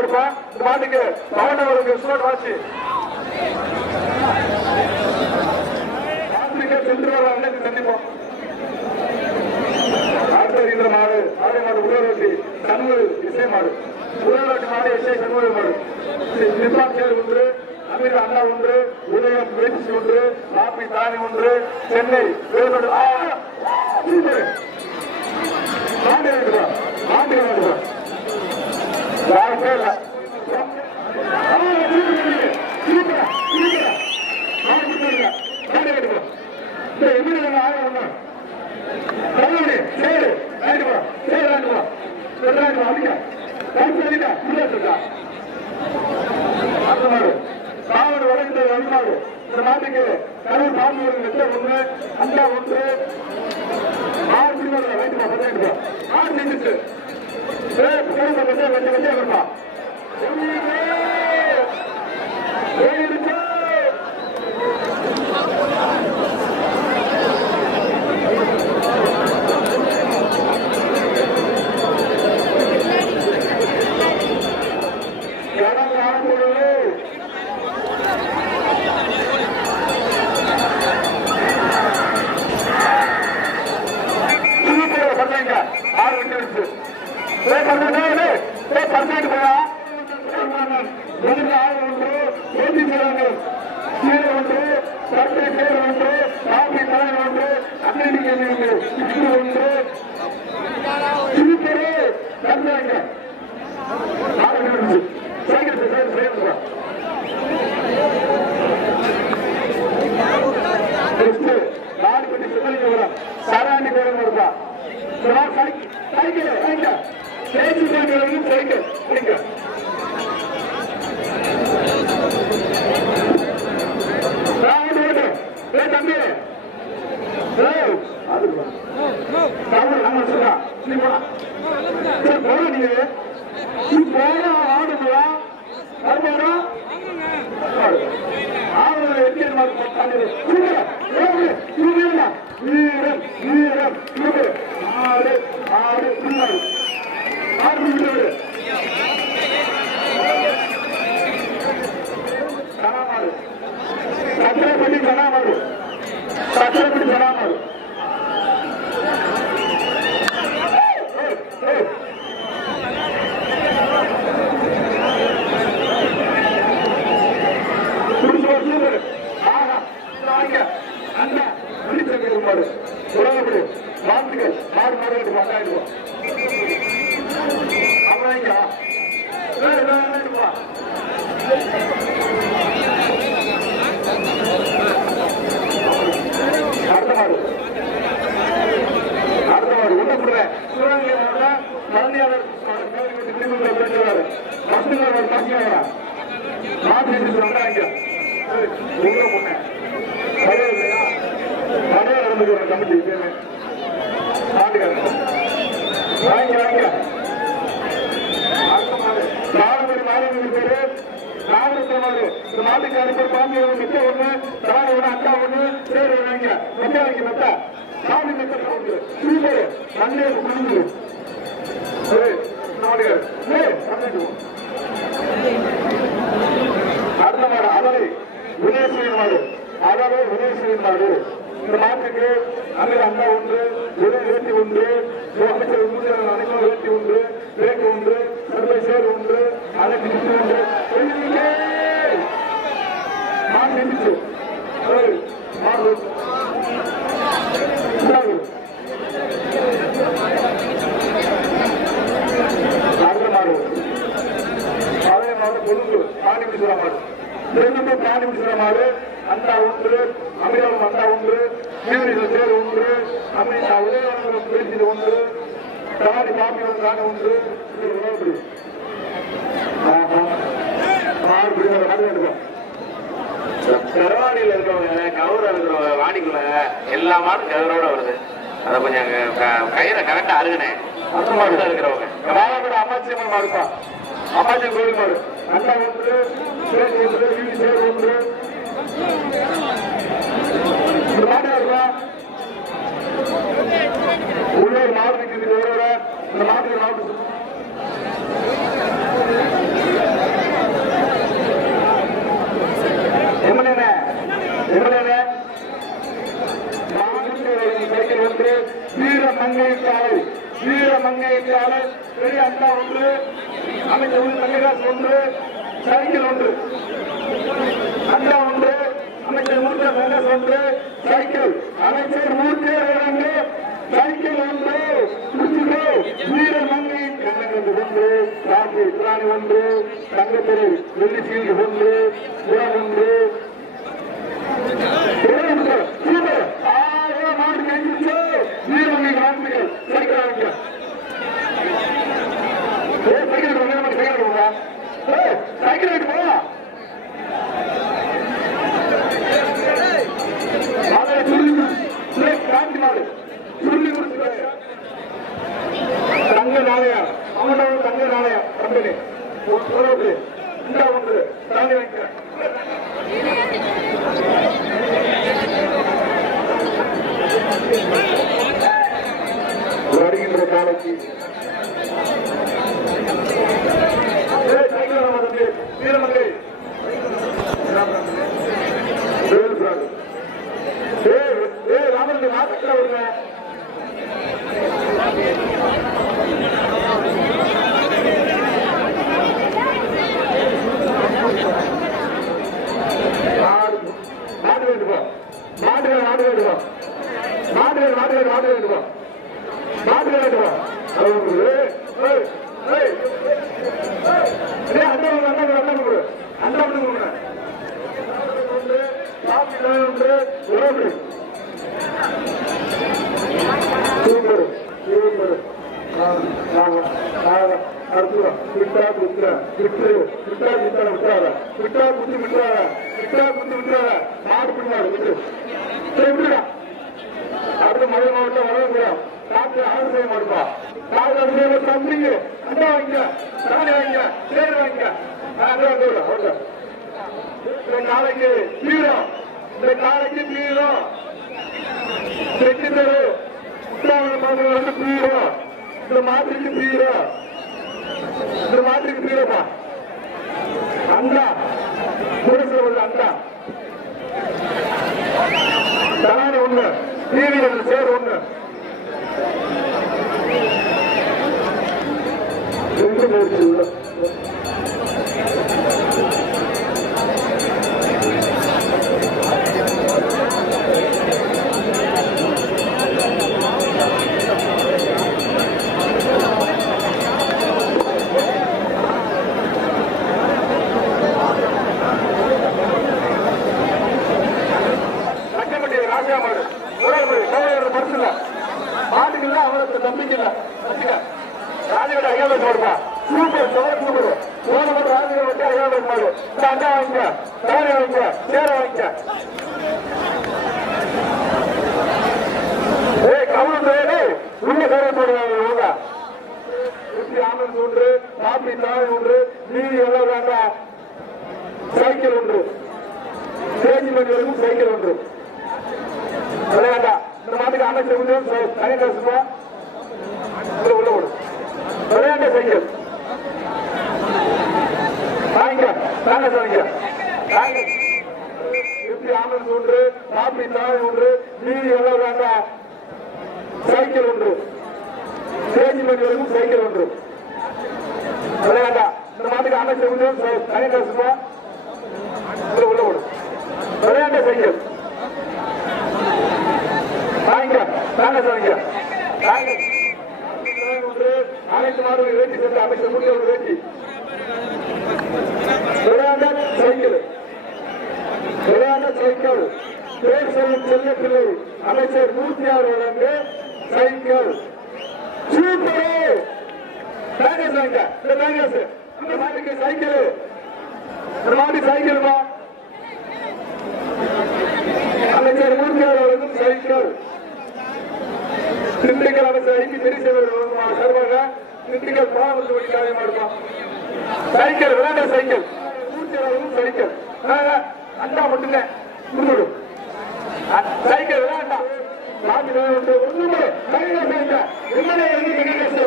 மாடுப்பா இந்த மாட்டுக்கு பவனவருக்கு ஸ்லோட் வாசி. ஆப்பிரிக்கா சென்று வர கண்டிப்பா. ஆச்சரிய மாடு ஆரிய மாடு உலகி கண்கள் இசை மாடு. உலகி மாடு இசை கண்கள் மாடு. நிர்வாகிகள் ஒன்று அமீர் அண்ணா ஒன்று உதயம் பேச்சு ஒன்று காப்பி தானி ஒன்று சென்னை வேலுமடு ஆண்டு ஆண்டு ஒன்று கல்லூரி அந்த ஒன்று ஆறு ஆறு நின்றுச்சு ஏ புகழ்ந்த லட்சம் லட்சம் லட்சம் இருப்பா ஏறிடுச்சு இடம் காணப்படுது சூப்பர் பண்ணீங்க ஆறு விட்டு ஏ பண்ணே ஏ பண்ணிட்டு போயா எதுக்கு ஆறு ஒன்று ஏற்றி செய்றாங்க சீரை ஒன்று சட்டை சேர் ஒன்று காப்பி தலைவர் ஒன்று அன்னைக்கு ஒன்று இட்லி ஒன்று சூப்பரு பண்ணாங்க ஆறு விட்டு சைக்கிள் சைக்கிள் சைக்கிள் கிறிஸ்து நாலு பட்டி சிவலிங்க வரும் சாராண்டி கோயில் வருதா சைக்கிள் சைக்கிள் சைக்கிள் தம்பி ஏய், அது பா. தமிழ் நம்ம சொல்றா நீ போடா நீ போடா ஆடுங்களா வருமாடா ஆளுநர் எத்தனை மார்க் போட்டாங்க வீரம் வீரம் வீரம் வீரம் ஆடு ஆடு பின்னாடி ஆடு விட்டு கனாமாடு சத்திரப்பட்டி கனாமாடு சத்திரப்பட்டி கனாமாடு வாழ்த்துக்கள் மாடு மாடு பத்தாயிரம் அவ்வளோ அடுத்த மாடு அடுத்த மாடு ஒண்ணு கொடுறேன் சிவகங்கை மாவட்டம் பழனியாளர் பேசுவாரு பசங்க ஒரு பசங்க வரா மாட்டு எடுத்து சொல்றாங்க உங்களை பொண்ணு பழைய பழைய நடந்துக்கு ஒரு கமிட்டி பேரு மாட்டுக்காரங்க வாங்க வாங்க அடுத்த மாடு நாலு மாடு பேரு நாகரத்னமாரு இந்த மாட்டுக்கு அனுப்பி பாம்பு மிச்ச ஒண்ணு தாடி ஒண்ணு அக்கா ஒண்ணு பேர் வாங்க மெத்த வாங்க மெத்த சாமி மெத்த சவுண்டு சூப்பர் மண்ணே குளிந்து அடுத்த மாடு. அதனை வினேஸ்வரின் மாடு அதனை வினேஸ்வரின் மாடு. இந்த மாட்டுக்கு அங்கே அண்ணா ஒன்று விலை வேட்டி ஒன்று அமைச்சர் மூன்று அனைவரும் வேட்டி ஒன்று வேட்டு ஒன்று சர்வை சேர் ஒன்று அனைத்து சுற்றி ஒன்று. எண்ணிக்கை. மாடு நின்றுச்சு. ஏய், மாடு இந்தாரு. அடுத்த கொழுந்து பாண்டி பிடிச்சுற மாடு ரெண்டு பாண்டி பிடிச்சுற மாடு அண்டா ஒன்று ஒன்று மீனி சேர் ஒன்று அமிர்தா உதயவான பேசியது ஒன்று தாடி பாப்பி ஒன்றான ஒன்று கருவாடியில் இருக்கிறவங்க கவுர இருக்கிறவங்க வாடிக்குள்ள எல்லா மாடும் கவுரோட வருது. அதை கொஞ்சம் கயிறை கரெக்டா அருகுனேன் அந்த மாடு மாடு இருக்கிறவங்க அம்மாச்சி அம்மன் மாடுப்பா அம்மாச்சி கோயில் மாடு. அண்டா ஒன்று ஒன்று ஒன்று. ஒவ்வொரு மாவட்டத்துக்கு ஒரு ஒரு இந்த மாதிரி மாவட்டத்துக்கு ஒன்று வீர மங்கை சாலை வீர மங்கை அமைச்சர் மல்லிகாஸ் ஒன்று. சைக்கிள் ஒன்று. அண்ணா ஒன்று. அமைச்சர் மூர்த்தி மல்லிகாஸ் சைக்கிள் அமைச்சர் மூர்த்தி முடிச்சுக்கோ வீரமங்கை கண்ணகந்து ஒன்று ராஜி பிராணி ஒன்று தங்கத்திரை வெள்ளி சீல்டு ஒன்று குரம் ஒன்று சூப்பர் ஆயிரம் மாடு கைவிட்டு வீரமங்கை வாழ்த்துக்கள் சைக்கிள் வாங்க ஏய், சைக்கிள் எடுத்து வாங்க, சைக்கிள் எடுத்து வாங்க. ஏய், சைக்கிள் எடுத்து போடா. மாலை சுருளி குடி. ஏய், காந்தி மாடு. சுருளி குடிச்சு. தங்க நாணயம் அவனோட ஒரு தங்க நாணயம் கம்பெனி உறவு இந்த ஒன்று தாண்டி வைக்கிறேன் வருகின்ற காலைக்கு ஏய், சைக்கிள் வர மாட்டேங்குது. வீரமங்கை. வேல் பிராடு. ஏய், ஏய், ராமனுக்கு நாட்டுல வருங்க. மாடு மாடு வேண்டு போ. மாடு வேணும், மாடு வேண்டு போ. மாடு வேணும், மாடு வேணும், மாடு வேண்டு போ. மாடு வேண்டு போ. அது ஏய், ஏய், ஏய். ஏய், அண்டா கொடு, அண்டா கொடு, அண்டா கொடு. அண்டா கொடு, கொடுங்க. ஒன்று, காப்பி நாய் ஒன்று, உறவு. சூப்பர், அற்புதம். விட்டா குத்துற, விட்டுரு. விட்டா குத்துற, விட்டுறாத. விட்டா குத்தி விட்டுறாத. விட்டா குத்தி விட்டுறாத. மாடு பின்னாடி விட்டு. சரி, விட்டுடா. மதுரை மாவட்டம் வளர்கிறோம் டாக்டர் ஆறு செய்ய மாட்டோம் டாக்டர் செய்ய தம்பிங்க அண்டா வாங்க தானே வாங்க சேர் வாங்க காலைக்கு தீரம் இந்த காலைக்கு தீரம் செட்டி தரு வந்து தீரம் இந்த மாட்டுக்கு தீரம் இந்த மாட்டுக்கு தீரப்பா அண்டா புரசு அண்டா தானே ஒண்ணு டிவி சேர் ஒண்ணு ரெண்டு முயற்சி உள்ள சட்டப்பட்டி ராஜா மாடு உறவு கோவையோட பரிசு இல்ல மாட்டுக்கு இல்ல அவருக்கு நம்பிக்கை இல்ல வச்சுக்க ராஜகோட ஐயாவது சூப்பர் சவர் சூப்பர் போன மட்டும் ராஜகோட வச்சு ஐயாவது மாடு இந்த அண்டா வாங்கிக்க தானே வாங்கிக்க சேர வாங்கிக்க. ஏய் கவுன் ஏய் உள்ள சேர போடுவாங்க இவங்க. நூற்றி ஆனந்த் ஒன்று காப்பி தாய் ஒன்று நீதி எல்லாம் வேண்டாம் சைக்கிள் ஒன்று. தேஜி மணி வரைக்கும் சைக்கிள் ஒன்று. விளையாண்டா இந்த மாட்டுக்கு அமைச்சர் உண்டு விளையாட்டு உள்ள சைக்கிள் ஒன்று காப்பி தாய் ஒன்று நீதி எல்லாம் வேண்டாம் சைக்கிள் ஒன்று தேஜி மணி வரைக்கும் சைக்கிள் ஒன்று விளையாண்டா இந்த மாட்டுக்கு அமைச்சர் உண்டு தனி கசுமா உள்ள விடும் விளையாண்ட சைக்கிள் வாங்கிக்க தாங்க அனைத்துமாறு ஒன்று அனைத்து மாடுகள் முடிய ஒரு வேட்டி சைக்கிள் சைக்கிள் பேர் சொல்லும் செல்ல பிள்ளை அமைச்சர் நூத்தி ஆறு வழங்கு சைக்கிள் சூப்பர்! பேங்கஸ் வாங்க இந்த பேங்கஸ். இந்த மாட்டுக்கு சைக்கிள் இந்த மாட்டு சைக்கிள்மா அமைச்சர் மூர்த்தி அவர்களுக்கும் சைக்கிள் திண்டுக்கல் அமைச்சர் ஐந்து பெரிய சேவை சார்பாக திண்டுக்கல் மாவட்ட வழிகாக மாடுமா சைக்கிள் விளையாட சைக்கிள். மூர்த்தி சைக்கிள். அண்டா மட்டும்தான் கொடுத்துடும் சைக்கிள் விளையாண்டா சாமி ஒன்று ஒண்ணுமே. சைக்கிள் சைக்கிள் உண்மையிலே இருந்து